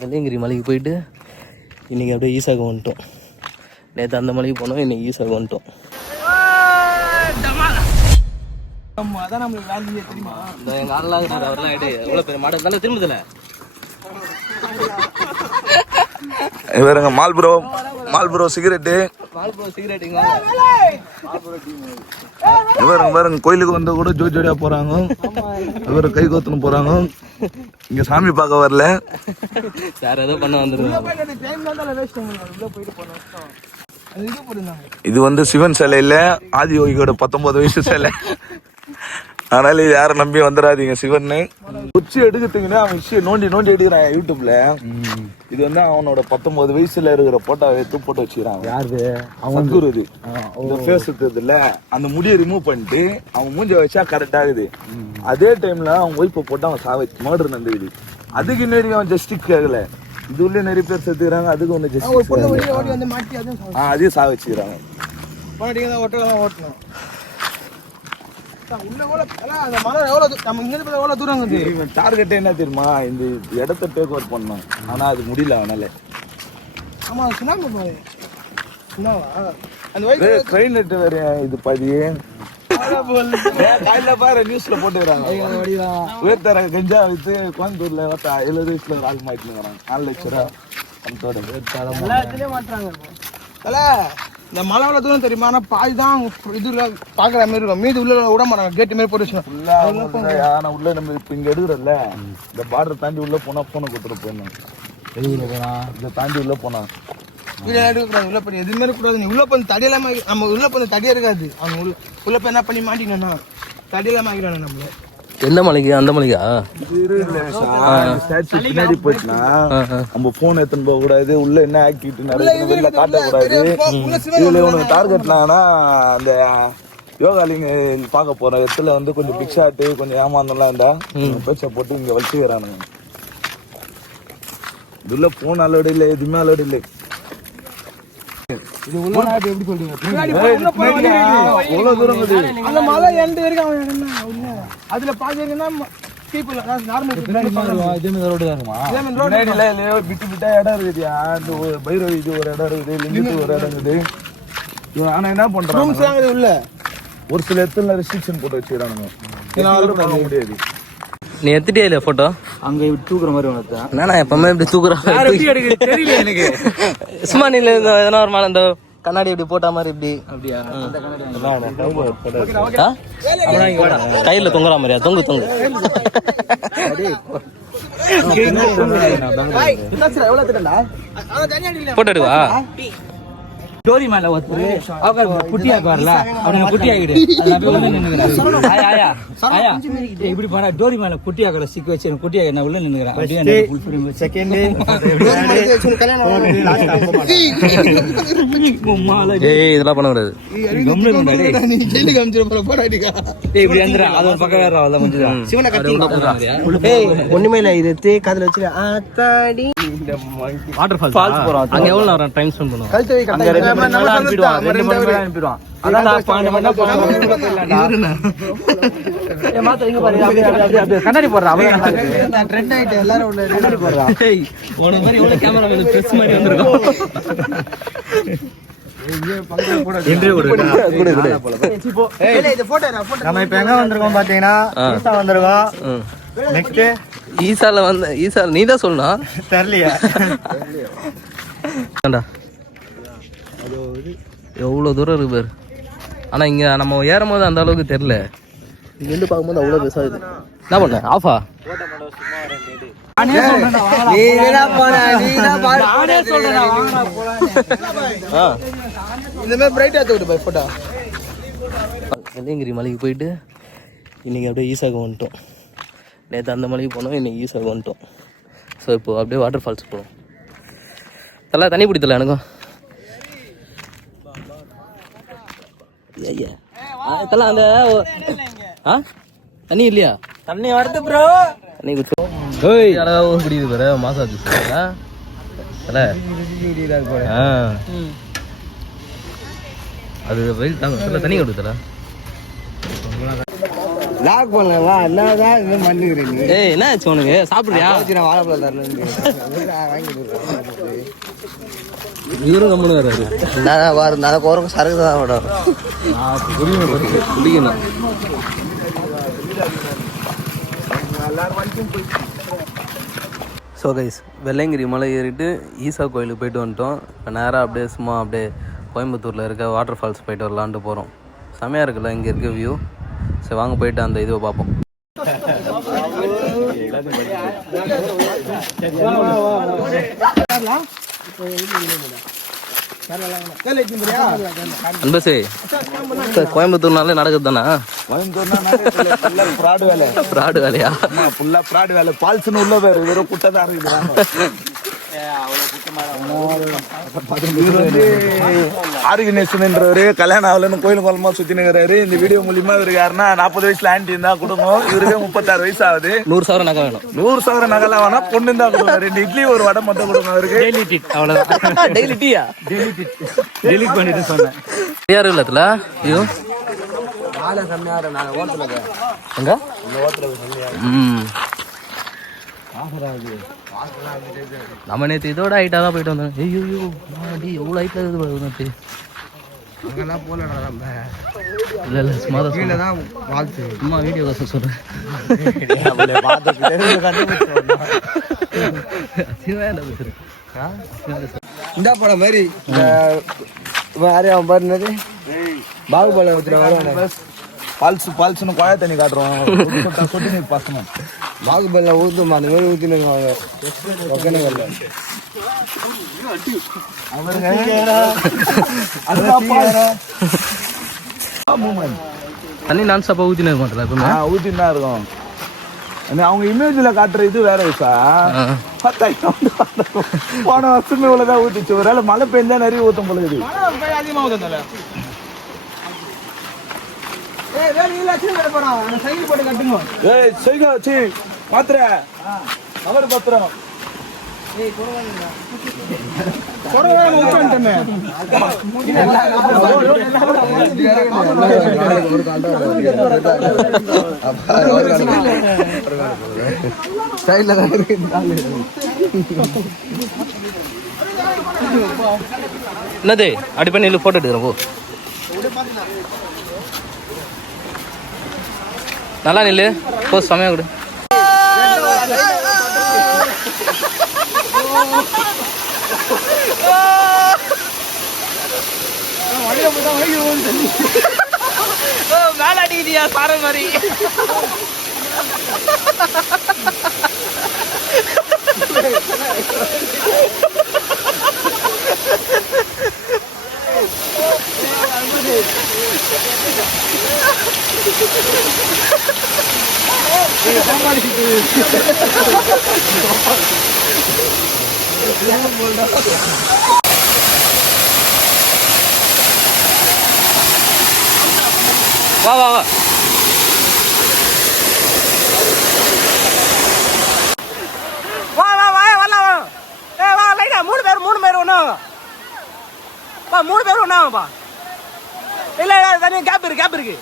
வெள்ளையங்கிரி மலைக்கு போயிட்டு இன்றைக்கி அப்படியே ஈசாக்கு வந்துட்டோம். நேற்று அந்த மலைக்கு போனோம், இன்றைக்கி ஈசாக்கு வந்துட்டோம். எங்கள் ஆள்லாம் அவர்லாம் ஆகிட்டு எவ்வளோ பெரிய மாடு இருந்தாலும் திரும்பதில்ல. இவருங்க மால்புரோ சிகரெட்டு. இவருங்க கோயிலுக்கு வந்த கூட ஜோடியா போறாங்க. இவரு கை கோத்துன்னு போறாங்க. இங்க சாமி பார்க்க வரல, சார் ஏதோ பண்ண வந்துருக்காங்க. இது வந்து சிவன் சிலை இல்ல, ஆதியோகியோட 19 வயசு சிலை. அதனால இது யாரும் நம்பி வந்துடாதீங்க. சிவன் உச்சி எடுக்கிறதுக்குன்னா அவன் விஷயம் நோண்டி எடுக்கிறான் யூடியூப்ல. இது வந்து அவனோட 19 வயசுல இருக்கிற போட்டோ எடுத்து போட்டு வச்சுக்கிறான். யாரு? அவன் குருது இந்த ஃபேஸ் இருக்குதுல்ல, அந்த முடியை ரிமூவ் பண்ணிட்டு அவன் மூஞ்ச வச்சா கரெக்ட் ஆகுது. அதே டைம்ல அவன் ஒய்ஃபை போட்டு அவன் சாவச்சு மர்டர் நடந்துக்குது. அதுக்கு நிறைய அவன் ஜஸ்டிஸ் கேட்கல. இது உள்ள நிறைய பேர் செத்துக்கிறாங்க, அதுக்கு ஒண்ணு ஜஸ்டிஸ் அதையும் சாவச்சுக்கிறாங்க. டார்கெட் என்ன தெரியுமா, இந்த இடத்த டேக் ஓவர் பண்ணோம். ஆனா அது முடியல அவனால. ட்ரெயின் வேற இது பாதி காலையில பாரு நியூஸ்ல போட்டுக்கிறாங்க. உயர்த்தர கஞ்சா வித்து கோயம்புத்தூர்ல 70 வயசுல ஒரு ஆள் மாட்டின்னு 4 லட்சம் ரூபா. இந்த மலை எவ்வளவு தூரம் தெரியுமா? ஆனா பாதி தான் இதுல பாக்குற மாதிரி இருக்கும், மீது உள்ள விட மாட்டாங்க. கேட்டு மாதிரி போட்டு வச்சுக்கோங்க. உள்ள நம்ம இப்ப இங்க எடுக்கிறோம்ல, இந்த பார்டர் தாண்டி உள்ள போனா போனை கொடுத்துட்டு போயிடணும். இதை தாண்டி உள்ள போனா எடுக்கக்கூடாது. உள்ள பண்ணி எதுவுமே கூடாது. நீ உள்ள பண்ணி தடியெல்லாம் நம்ம உள்ள பண்ண தடியா இருக்காது. அவங்க உள்ள போய் என்ன பண்ணி மாட்டினா தடியெல்லாம் ஆகிடுவாங்க. நம்மள எந்த மலைக்கு? அந்த மலைக்கா? பின்னாடி போயிட்டுனா நம்ம போன் எடுத்துன்னு போக கூடாது. உள்ள என்ன ஆக்டிவிட்டி நடக்குது வெளில காட்டக்கூடாது. இதுல உனக்கு டார்கெட்லாம்னா அந்த யோகாலிங்க பார்க்க போற இடத்துல வந்து கொஞ்சம் பிக் ஷாட்டு கொஞ்சம் ஏமாந்தெல்லாம் இருந்தா பேச்ச போட்டு இங்க வச்சுக்கிறானுங்க. இதுல போன் அலோடு இல்லை, எதுவுமே அலோடு இல்லை. எப்படி சொல்றீங்க? அந்த மலை எண்டு வரைக்கும் அதுல பாத்தீங்கன்னா பைரவி இது ஒரு இடம் இருக்குது, லிங்கத்துக்கு ஒரு இடம் இருக்குது. ஆனா என்ன பண்றாங்க, உள்ள ஒரு சில இடத்துல ரெஸ்ட்ரிக்ஷன் போட்டு வச்சுக்கிறானுங்க. முடியாது. நீ எடுத்துட்டே இல்ல போட்டோ? அங்க தூக்குற மாதிரி நான் எப்பவுமே இப்படி தூக்குறேன். தெரியல எனக்கு. சும்மா நீ எதனா ஒரு மாதிரி இந்த கண்ணாடி இப்படி போட்ட மாதிரி இப்படி அப்படியா? கையில தொங்குற மாதிரியா? தொங்கு போட்டோ எடுவா. டோரி மேல குட்டியாக்கு வரல குட்டி ஆகிடு. இப்படி பண்ண டோரி மேல குட்டியாக்கல சிக்க வச்சு குட்டியாக நான் உள்ள நின்னுக்கிறேன். இதெல்லாம் பண்ண கூடாது. ஒண்ணுமே இல்ல. இது காதுல வச்சு வாட்டர் ஃபால்ஸ் போறோம். அங்க எவ்வளவு நேரம் டைம் ஸ்பெண்ட் பண்ணுவோம்? கண்ணாடி போடுறா நம்ம இப்ப எங்க வந்திருக்கோம் பாத்தீங்கன்னா வந்திருக்கோம். நெக்ஸ்ட் ஈசால நீதான் சொல்லணும். தெரியலையா? எவ்வளோ தூரம் இருக்கு பேர். ஆனால் இங்கே நம்ம ஏறும் போது அந்த அளவுக்கு தெரில. இங்கேருந்து பார்க்கும்போது அவ்வளோ பெருசாகுது. என்ன பண்ண ஆஃபா? வெள்ளையங்கிரி மலைக்கு போயிட்டு இன்றைக்கி அப்படியே ஈசாக்கு வந்துட்டோம். நேற்று அந்த மலைக்கு போனோம், இன்றைக்கி ஈசாக்கு வந்துட்டோம். ஸோ இப்போ அப்படியே வாட்டர் ஃபால்ஸ் போகிறோம். தலை தண்ணி பிடித்தல எனக்கும். தலை அந்த தண்ணி இல்லையா? தண்ணி வருது ப்ரோ. தண்ணி குடிச்சோம். ஓய் அழகாக பிடிக்குது பாரு. மாசாஜ் தலை அது வெயில் தாங்க. தண்ணி கொடுத்தல லாக் பண்ணல என்னதான் இது பண்ணுகிறேன் நீ ஏய் என்ன ஆச்சு உனக்கு சாப்பிடுறியா நான் வாழைப்பழம் தரணும் வாங்கி கொடுக்குறேன் இவரும் கம்முன்னு வர்றாரு நான் பாரு நான் போறக்கு சரக்கு தான் விடும் குடிக்கணும் ஸோ கைஸ் வெள்ளையங்கிரி மலை ஏறிட்டு ஈசா கோயிலுக்கு போயிட்டு வந்துட்டோம் இப்போ நேராக அப்படியே சும்மா அப்படியே கோயம்புத்தூரில் இருக்க வாட்டர் ஃபால்ஸ் போயிட்டு வரலான்ட்டு போகிறோம் செமையாக இருக்குல்ல இங்கே இருக்க வியூ சரி வாங்க போயிட்டு அந்த இதுவை பார்ப்போம் அன்பசே கோயம்புத்தூர்னாலே நடக்குது தானே ஃப்ராடு வேலையா ஃபுல்லா ஃப்ராடு வேலை பால்ஸ்னு உள்ள பேர் வெறும் குட்டை தான் இருக்குது ஆர்கனைசேஷன்ன்றவரு கல்யாணம் ஆகலன்னு கோயில் கோலமா சுத்தினுக்கிறாரு இந்த வீடியோ மூலியமா இவரு யாருன்னா 40 வயசுல ஆண்டி இருந்தா குடும்பம் இவருக்கே 36 வயசு ஆகுது 100,000 நகை வேணும் 100,000 நகலாம் வேணா பொண்ணு தான் கொடுங்க 2 இட்லி ஒரு வடை மட்டும் கொடுங்க அவருக்கு டெய்லி டீயா டெலிட் பண்ணிட்டு சொன்னேன் யாரும் இல்லத்துல ஐயோ எங்க நம்ம நேற்று இதோட ஹைட்டாக தான் போயிட்டு வந்தோம் ஐயோ எவ்வளோ ஹைட்டில் இருக்குது நேற்று அங்கெல்லாம் போல நம்ம இல்லை இல்லை சும்மா தான் கீழே தான் வாழ்த்து சும்மா வீடியோ காசு சொல்கிறேன் இந்த படம் மாதிரி யாரையும் அவன் பாருனது பாகுபலம் ஊத்துறவங்க பால்ஸ்னு குழாய தண்ணி காட்டுறோம் சொட்டு நீர் பாசனம் பாகுபலம் ஊத்துமா அந்த மாதிரி ஊத்தினு இருக்காங்க ஒகேனக்கல்ல தண்ணி நான் ஸ்டாப்பாக ஊற்றினே இருக்க மாட்டேன் எப்பவுமே ஊத்தின்னு தான் இருக்கும் அவங்க இமேஜ்ல காட்டுற இது வேற விஷா 10,000 போன வருஷமே இவ்வளவுதான் ஊத்திச்சு ஒருவேளை மழை பெஞ்சா நிறைய ஊத்தும் பொழுது அதிகமாக ஊற்றுந்தால சைக்கிள் போட்டு கட்டுங்க ஏய் சைகா வச்சு மாத்திர அவர் பத்திரம் என்னது அப்படி பண்ணி இல்லை ஃபோட்டோ எடுக்கிறேன் போ நல்லா நில்லு போ சமயம் கொடு மேல அடிக்குதியா சார மாதிரி வா வா வா மூணு பேர் ஒன்றாங்கப்பா இல்லை தனியாக கேப் இருக்கு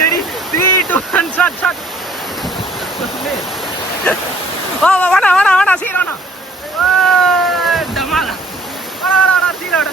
ரெடி 3, 2, 1 ஷாட் வேணா சீரானா டமால் சீராடா